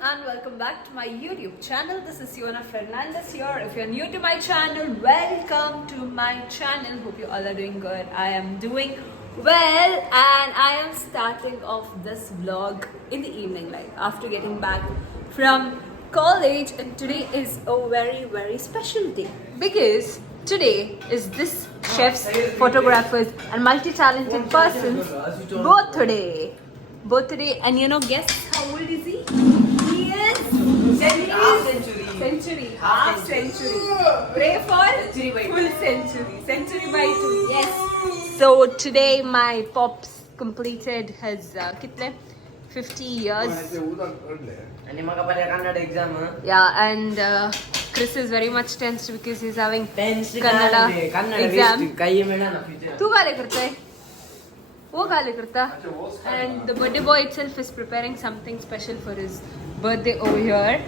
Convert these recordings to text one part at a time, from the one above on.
and welcome back to my YouTube channel. This is Yona Fernandez here. If you're new to my channel, welcome to my channel. Hope you all are doing good. I am doing well and I am starting off this vlog in the evening, like after getting back from college, and today is a very special day because today is this chef's, photographer's and multi-talented person's birthday. And you know, guess how old is he? He is half century. Pray for full century. Century by 2. Yes. So today my pops completed his kitne 50 years. Yeah, and Chris is very much tensed because he's having Kannada exam. तू गाले करता है? वो गाले करता? And the birthday boy itself is preparing something special for his birthday over here.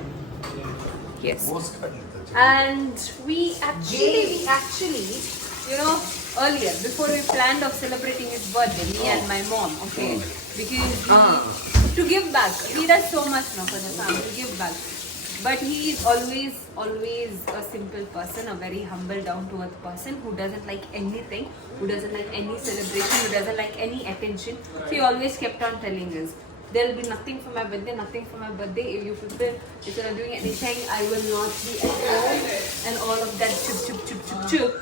Yes. And we actually, you know, earlier before we planned of celebrating his birthday, me and my mom, okay, because to give back. He does so much now for the family to give back. But he is always a simple person, a very humble, down-to-earth person who doesn't like anything, who doesn't like any celebration, who doesn't like any attention. So he always kept on telling us, there will be nothing for my birthday, nothing for my birthday. If you people, if you're not doing anything, I will not be at home, and all of that chup.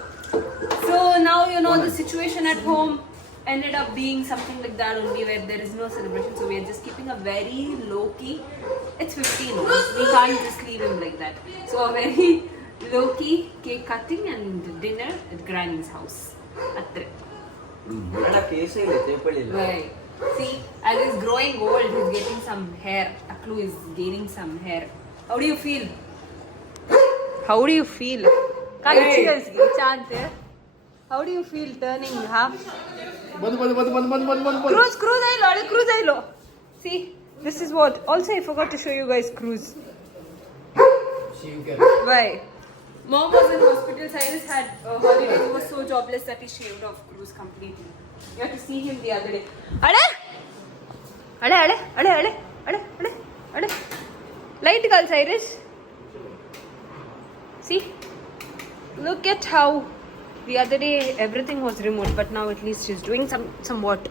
So now you know the situation at home ended up being something like that only, where there is no celebration. So we are just keeping a very low-key. It's 15. We can't just leave him like that. So a very low-key cake cutting and dinner at Granny's house. Right. See, as he's growing old, he's getting some hair. Aklu is gaining some hair. How do you feel? How do you feel? How do you feel turning half? Cruise ailo. See, this is what. Also, I forgot to show you guys Cruise. Why? Mom was in hospital. Cyrus had a holiday. He was so jobless that he shaved off Cruise completely. You have to see him the other day. Ade. Light girl, Cyrus. See? Look at how the other day everything was removed, but now at least she's doing somewhat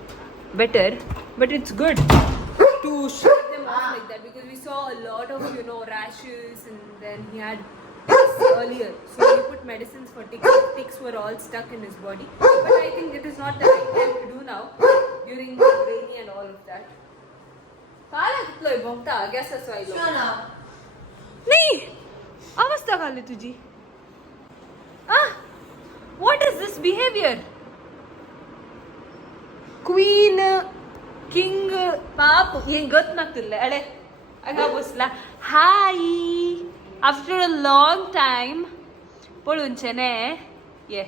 better. But it's good to shave them off like that because we saw a lot of, you know, rashes, and then he had ticks earlier. So we put medicines for ticks. Ticks were all stuck in his body. But I think it is not the right time to do now during the rainy and all of that. Guess that's why. नहीं अवस्था काले तुझी. What is this behavior? Queen, king, pap, ये गत ना तुल्ले. अरे अगा बसला. Hi. After a long time, पळूनचे ने ये.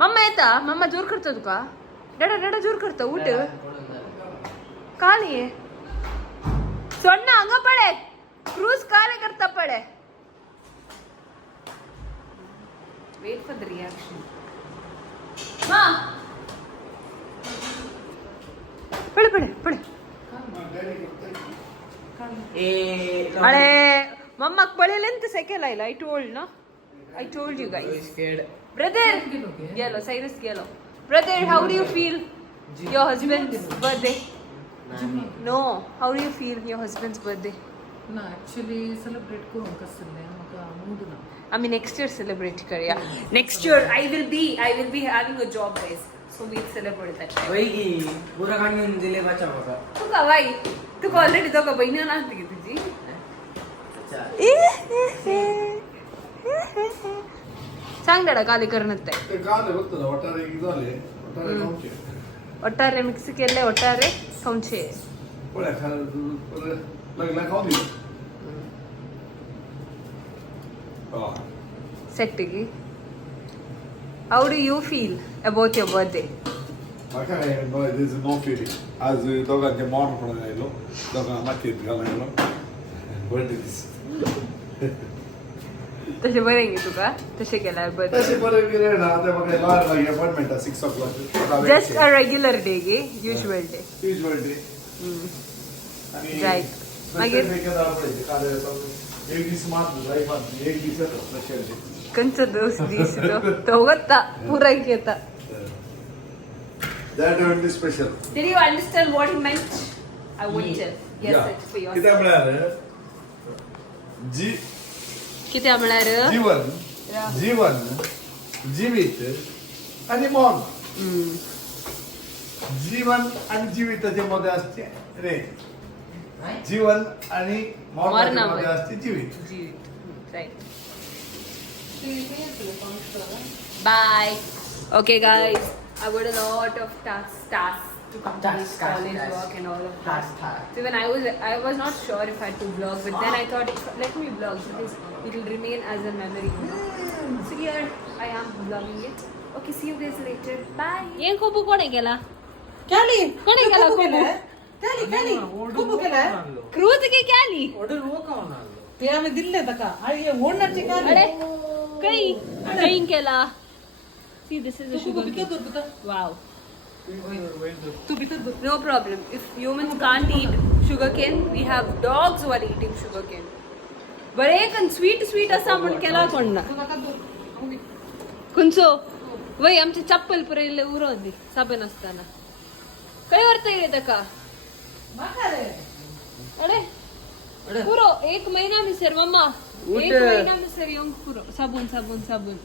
मम्मा येता. मम्मा जोर करतो तुका. डडा जोर करतो. उठ. काली आहे. सोडना अंग पडे. क्रूज काले करता पडे. Wait for the reaction. Ma! पड़े. अरे मम्मा पड़े लेंते सेके Laila. I told you guys. Brother, yellow. Cyrus yellow. Brother, how do you feel your husband's birthday? No. How do you feel your husband's birthday? No, actually celebrate करून कसं नाही मग mood ना. I mean, next year celebrate kariya. Next year I will be having a job, guys. So we'll celebrate that. वही पूरा काम में दिले बचा होगा. तू का भाई? तू को already तो का बहिणी ना आती तुझी. सांग डा काले करनत आहे. ते काले बघतो ना वाटारे झाले. वाटारे खाऊचे. वाटारे मिक्स केले वाटारे खाऊचे. पोळ्या खायला लागला खाऊ दे. Settigi. How do you feel about your birthday? Okay, no, there is no feeling. As we talk at the morning from the night, talk at my kid, birthday is. तसे बरे आहे तुका तसे केला बर्थ तसे बरे गेले ना आता बघा लाग appointment 6 o'clock just a regular day गे युजुअल डे आणि राईट मागीर एक दीस मात लायफान एक दीस येता स्पेशल कंच दीस तो वता पुराय घेता. That will be special. Did you understand what he meant? I would tell. Yes, it's for yourself. किती म्हळ्यार किती म्हळ्यार जीवन जीवित आणि मौन. जीवन आणि जीविताच्या मध्ये असते रे. जीवन आणि मौनामध्ये असते जीवित. Right. Bye. Okay, guys. I got a lot of tasks to complete, college work and all of that. So when I was not sure if I had to vlog, but then I thought, let me vlog because it will remain as a memory. So here I am vlogging it. Okay, see you guys later. Bye. ಏನ್ ಕೊಬ್ಬು ಕೊನೆ गेला? ಕ್ಯಾಲಿ ಕೊನೆ गेला ಕೊಬ್ಬು? ಕ್ಯಾಲಿ ಕುಬ್ಬು केला cruise के क्याली? Order वो का होना ते आम्ही दिले तका आई ओनरची क्याली अरे कहीं केला? See, this is a sugar cane. Wow. तू भीतर No problem. If humans can't eat sugarcane, we have dogs who are eating sugarcane. बरे कन स्वीट असा म्हण केला कोण ना. कुंचो वय आमचे चप्पल पुरेले उरवली साबण असताना. काय वरता येत का? अरे पुरो 1 महीना में सर मम्मा 1 महीना में सर यंग पुरो साबुन.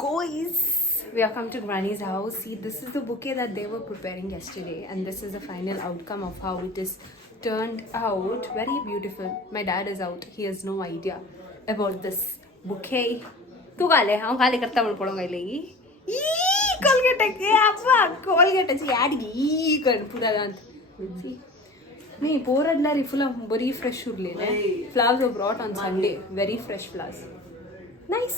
Guys, we have come to Granny's house. See, this is the bouquet that they were preparing yesterday, and this is the final outcome of how it is turned out. Very beautiful. My dad is out. He has no idea about this bouquet. तू गाले हम गाले करता मन पड़ो गाले ई Colgate के आपा कोलगेट ची ऍड गी कर पूरा दांत नहीं पोरडला री फुल बरी फ्रेश उरलेले flowers were brought on Sunday very fresh flowers nice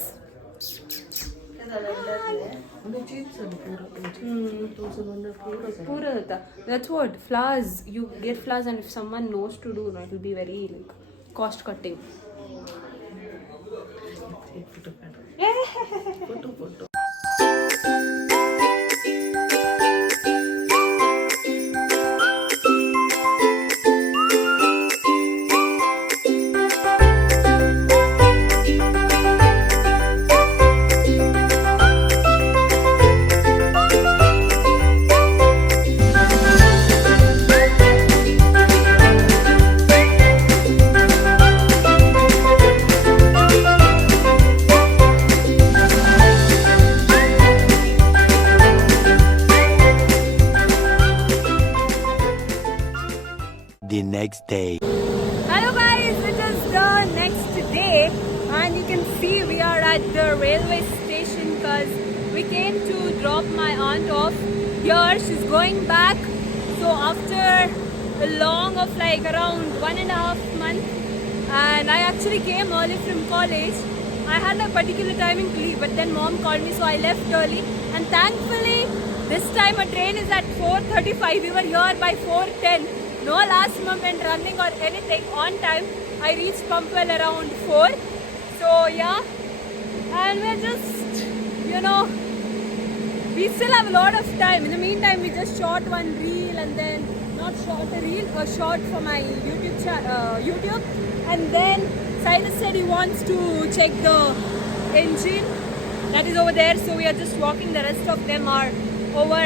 पूरा होता that's what flowers you get flowers and if someone knows to do it will be very like cost cutting photo The next day. Hello guys, it is the next day and you can see we are at the railway station because we came to drop my aunt off here. She's going back. So after a long of like around 1.5 months and I actually came early from college. I had a particular timing to leave but then mom called me so I left early and thankfully this time a train is at 4:35. We were here by 4:10. No last moment running or anything, on time. I reached Pampal around 4. So yeah, and we're just, you know, we still have a lot of time. In the meantime, we just shot one reel and then, not shot a reel, a shot for my YouTube. And then Silas said he wants to check the engine that is over there. So we are just walking, the rest of them are over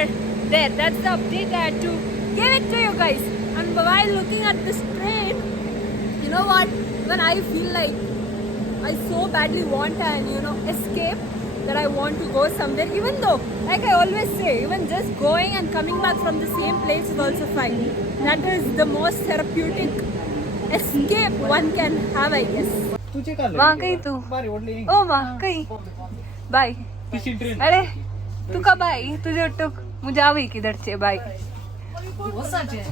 there. That's the update I had to give it to you guys. And while looking at this train, you know what, when I feel like I so badly want an, you know, escape that I want to go somewhere, even though, like I always say, even just going and coming back from the same place is also fine. That is the most therapeutic escape one can have, I guess. वहाँ कहीं तू ओ वहाँ कहीं bye अरे तू कब आई तुझे टुक मुझे आवी किधर से बाय ಹೊಸಜೆ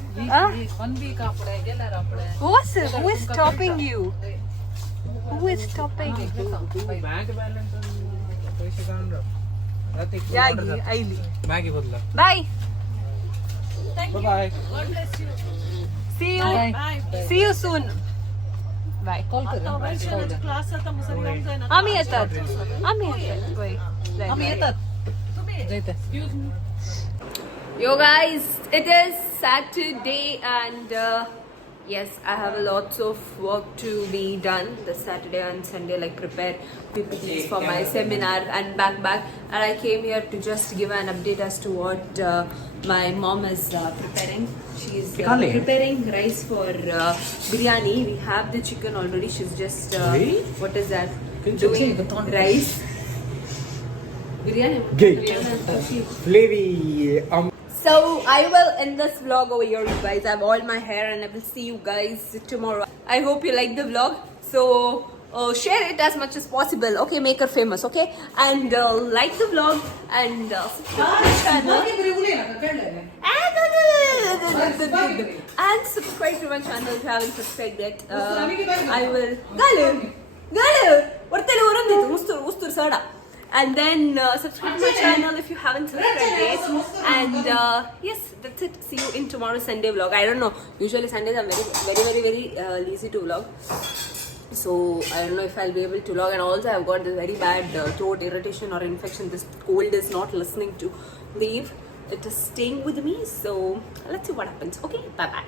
ಒನ್ ವೀಕ್ ಆಪಡೆ ಗೆಲ್ಲರ ಆಪಡೆ who is stopping you who is stopping bank balance पैसे काढून राहते यागी आईली मॅगी बदला bye bye God bless you see you soon bye call कर क्लास आता मुसरी येऊन जाईना आम्ही येतात होय आम्ही येतात तुम्ही जायचं excuse me Yo guys, it is Saturday and Yes, I have lots of work to be done this Saturday and Sunday, like prepare PPTs for my seminar and back. And I came here to just give an update as to what my mom is preparing. She's preparing rice for biryani. We have the chicken already. She's just what is that? Doing rice. Biryani. So I will end this vlog over here, you guys. I have oiled my hair and I will see you guys tomorrow. I hope you like the vlog. So share it as much as possible. Okay, make her famous. Okay, and like the vlog and subscribe to the channel. And subscribe to my channel if you haven't subscribed yet. I will. And then subscribe to my channel if you haven't subscribed yet. And yes, that's it. See you in tomorrow's Sunday vlog. I don't know. Usually Sundays I'm very lazy to vlog. So I don't know if I'll be able to vlog. And also I've got this very bad throat irritation or infection. This cold is not listening to leave. It is staying with me. So let's see what happens. Okay, bye bye.